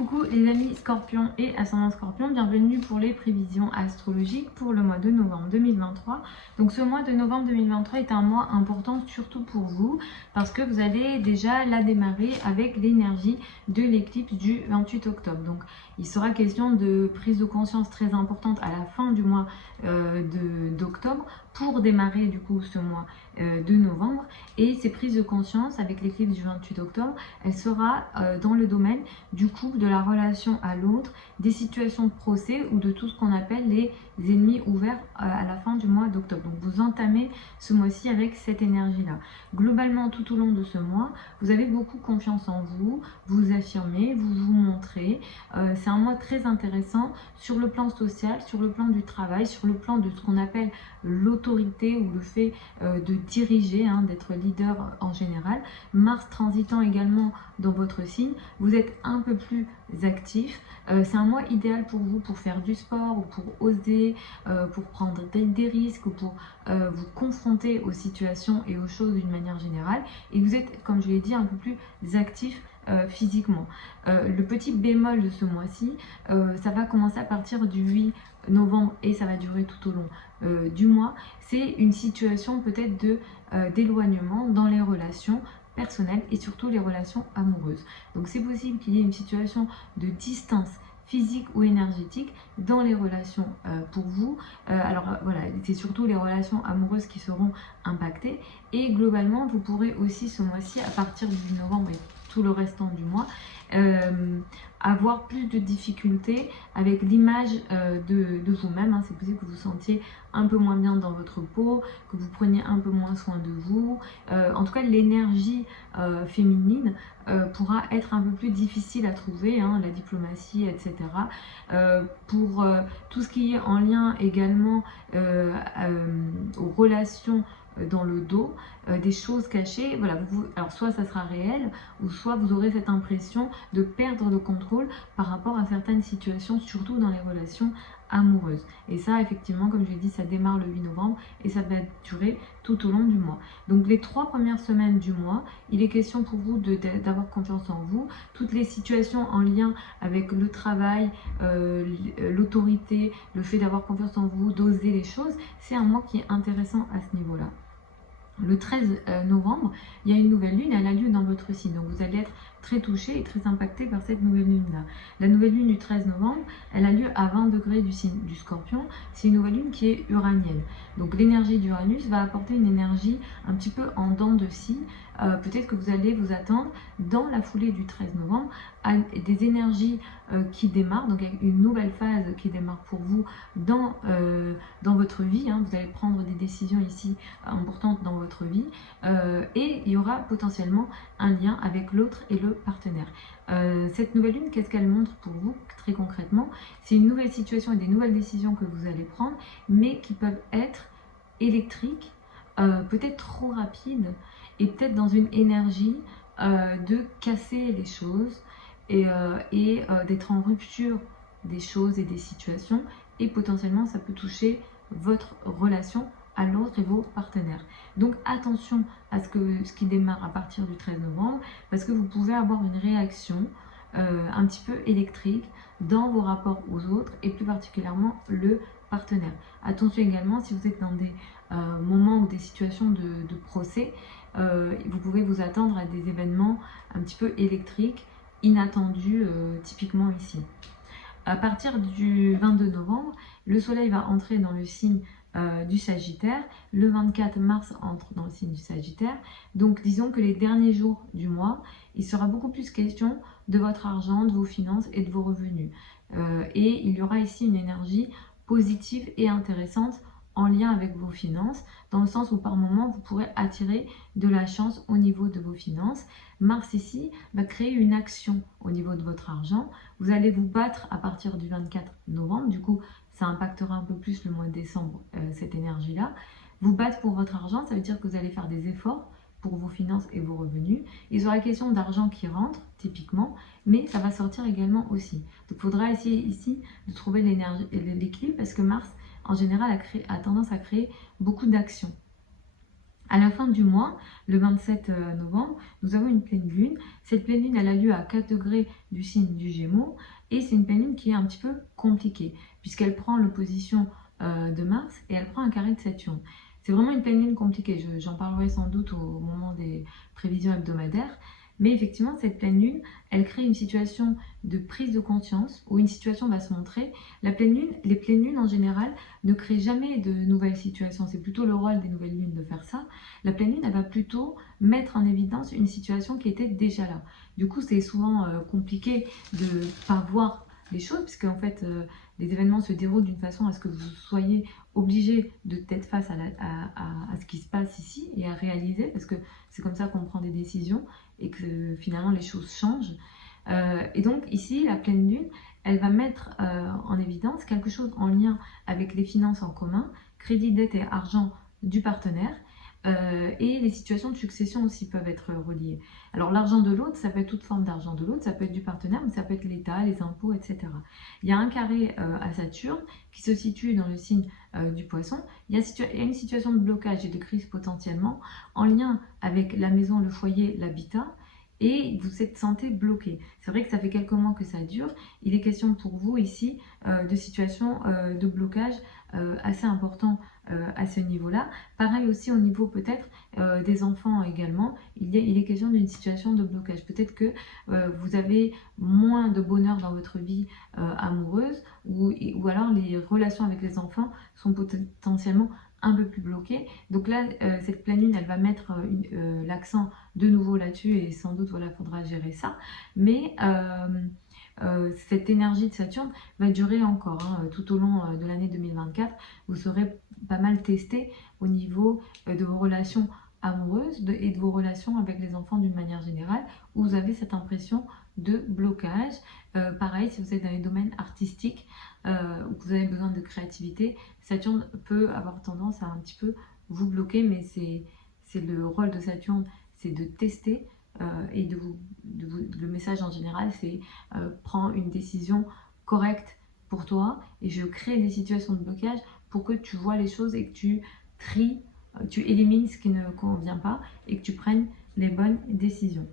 Coucou les amis Scorpion et ascendant Scorpion, bienvenue pour les prévisions astrologiques pour le mois de novembre 2023. Donc ce mois de novembre 2023 est un mois important surtout pour vous parce que vous allez déjà la démarrer avec l'énergie de l'éclipse du 28 octobre. Donc il sera question de prise de conscience très importante à la fin du mois d'octobre pour démarrer du coup ce mois de novembre. Et ces prises de conscience avec l'éclipse du 28 octobre, elle sera dans le domaine du couple, de la relation à l'autre, des situations de procès ou de tout ce qu'on appelle les ennemis ouverts à la fin du mois d'octobre. Donc vous entamez ce mois-ci avec cette énergie-là. Globalement, tout au long de ce mois, vous avez beaucoup confiance en vous, vous affirmez, vous vous montrez. C'est un mois très intéressant sur le plan social, sur le plan du travail, sur le plan de ce qu'on appelle l'autorité ou le fait de diriger, d'être leader en général. Mars transitant également dans votre signe, vous êtes un peu plus actif. C'est un mois idéal pour vous pour faire du sport ou pour oser, pour prendre des risques ou pour vous confronter aux situations et aux choses d'une manière générale. Et vous êtes, comme je l'ai dit, un peu plus actif physiquement. Le petit bémol de ce mois-ci, ça va commencer à partir du 8 novembre et ça va durer tout au long du mois. C'est une situation peut-être d'éloignement dans les relations personnelles et surtout les relations amoureuses. Donc c'est possible qu'il y ait une situation de distance physique ou énergétique dans les relations pour vous. Alors voilà, c'est surtout les relations amoureuses qui seront impactées. Et globalement, vous pourrez aussi ce mois-ci, à partir du novembre et tout le restant du mois, avoir plus de difficultés avec l'image de vous-même. C'est possible que vous vous sentiez un peu moins bien dans votre peau, que vous preniez un peu moins soin de vous. En tout cas, l'énergie féminine pourra être un peu plus difficile à trouver, la diplomatie, etc. Pour tout ce qui est en lien également aux relations dans le dos, des choses cachées, voilà, alors soit ça sera réel, ou soit vous aurez cette impression de perdre le contrôle par rapport à certaines situations, surtout dans les relations amoureuses. Et ça, effectivement, comme je l'ai dit, ça démarre le 8 novembre et ça va durer tout au long du mois. Donc les 3 premières semaines du mois, il est question pour vous d'avoir confiance en vous. Toutes les situations en lien avec le travail, l'autorité, le fait d'avoir confiance en vous, d'oser les choses, c'est un mois qui est intéressant à ce niveau-là. Le 13 novembre, il y a une nouvelle lune, elle a lieu dans votre signe. Donc vous allez être très touché et très impacté par cette nouvelle lune-là. La nouvelle lune du 13 novembre, elle a lieu à 20 degrés du signe du Scorpion. C'est une nouvelle lune qui est uranienne. Donc l'énergie d'Uranus va apporter une énergie un petit peu en dents de scie. Peut-être que vous allez vous attendre dans la foulée du 13 novembre à des énergies qui démarrent, donc une nouvelle phase qui démarre pour vous dans votre vie. Vous allez prendre des décisions ici importantes dans votre vie et il y aura potentiellement un lien avec l'autre et le partenaire. Cette nouvelle lune, qu'est-ce qu'elle montre pour vous très concrètement? C'est une nouvelle situation et des nouvelles décisions que vous allez prendre, mais qui peuvent être électriques, peut-être trop rapides, et peut-être dans une énergie de casser les choses et d'être en rupture des choses et des situations, et potentiellement ça peut toucher votre relation à l'autre et vos partenaires. Donc attention à ce qui démarre à partir du 13 novembre, parce que vous pouvez avoir une réaction un petit peu électrique dans vos rapports aux autres et plus particulièrement le partenaire. Attention également si vous êtes dans des moments ou des situations de procès, vous pouvez vous attendre à des événements un petit peu électriques, inattendus typiquement ici. À partir du 22 novembre, le soleil va entrer dans le signe du Sagittaire. Le 24 mars entre dans le signe du Sagittaire. Donc disons que les derniers jours du mois, il sera beaucoup plus question de votre argent, de vos finances et de vos revenus. Et il y aura ici une énergie positive et intéressante en lien avec vos finances, dans le sens où par moment vous pourrez attirer de la chance au niveau de vos finances. Mars ici va créer une action au niveau de votre argent. Vous allez vous battre à partir du 24 novembre, du coup ça impactera un peu plus le mois de décembre, cette énergie-là. Vous battre pour votre argent, ça veut dire que vous allez faire des efforts pour vos finances et vos revenus. Il sera question d'argent qui rentre, typiquement, mais ça va sortir également aussi. Donc il faudra essayer ici de trouver l'équilibre, parce que Mars, en général, a tendance à créer beaucoup d'actions. À la fin du mois, le 27 novembre, nous avons une pleine lune. Cette pleine lune, elle a lieu à 4 degrés du signe du Gémeaux et c'est une pleine lune qui est un petit peu compliquée puisqu'elle prend l'opposition de Mars et elle prend un carré de Saturne. C'est vraiment une pleine lune compliquée, j'en parlerai sans doute au moment des prévisions hebdomadaires. Mais effectivement, cette pleine lune, elle crée une situation de prise de conscience où une situation va se montrer. La pleine lune, les pleines lunes en général ne créent jamais de nouvelles situations. C'est plutôt le rôle des nouvelles lunes de faire ça. La pleine lune, elle va plutôt mettre en évidence une situation qui était déjà là. Du coup, c'est souvent compliqué de ne pas voir les choses, puisque en fait, les événements se déroulent d'une façon à ce que vous soyez obligé de être face à ce qui se passe ici et à réaliser, parce que c'est comme ça qu'on prend des décisions et que finalement les choses changent. Et donc ici, la pleine lune, elle va mettre en évidence quelque chose en lien avec les finances en commun, crédit, dette et argent du partenaire. Et les situations de succession aussi peuvent être reliées. Alors l'argent de l'autre, ça peut être toute forme d'argent de l'autre, ça peut être du partenaire, mais ça peut être l'État, les impôts, etc. Il y a un carré à Saturne qui se situe dans le signe du Poisson. Il y a une situation de blocage et de crise potentiellement en lien avec la maison, le foyer, l'habitat, et vous êtes sentez bloqué. C'est vrai que ça fait quelques mois que ça dure. Il est question pour vous ici de situation de blocage assez important à ce niveau-là. Pareil aussi au niveau peut-être des enfants également, il est question d'une situation de blocage. Peut-être que vous avez moins de bonheur dans votre vie amoureuse ou alors les relations avec les enfants sont potentiellement un peu plus bloquées. Donc là, cette pleine lune, elle va mettre l'accent de nouveau là-dessus et sans doute, voilà, il faudra gérer ça. Mais cette énergie de Saturne va durer encore tout au long de l'année 2024. Vous serez pas mal testé au niveau de vos relations amoureuses et de vos relations avec les enfants d'une manière générale, où vous avez cette impression de blocage. Pareil, si vous êtes dans les domaines artistiques, où vous avez besoin de créativité, Saturne peut avoir tendance à un petit peu vous bloquer, mais c'est le rôle de Saturne, c'est de tester et le message en général, c'est prends une décision correcte pour toi et je crée des situations de blocage pour que tu vois les choses et que tu tries, tu élimines ce qui ne convient pas et que tu prennes les bonnes décisions.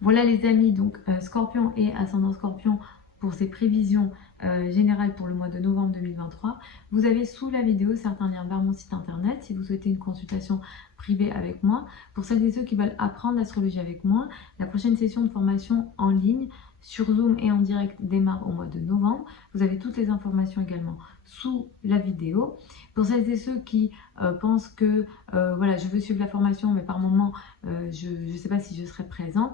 Voilà les amis, donc Scorpion et ascendant Scorpion pour ces prévisions générales pour le mois de novembre 2023. Vous avez sous la vidéo certains liens vers mon site internet si vous souhaitez une consultation privée avec moi. Pour celles et ceux qui veulent apprendre l'astrologie avec moi, la prochaine session de formation en ligne sur Zoom et en direct démarre au mois de novembre. Vous avez toutes les informations également sous la vidéo. Pour celles et ceux qui pensent que voilà, je veux suivre la formation mais par moment je ne sais pas si je serai présent,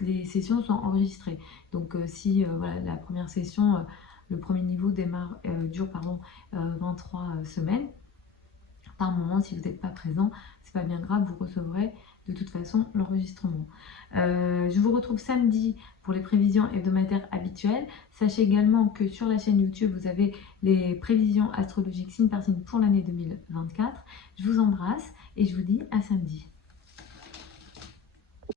les sessions sont enregistrées. Donc si voilà, la première session, le premier niveau dure 23 semaines. Par moment, si vous n'êtes pas présent, c'est pas bien grave, vous recevrez de toute façon l'enregistrement. Je vous retrouve samedi pour les prévisions hebdomadaires habituelles. Sachez également que sur la chaîne YouTube, vous avez les prévisions astrologiques signe par signe pour l'année 2024. Je vous embrasse et je vous dis à samedi.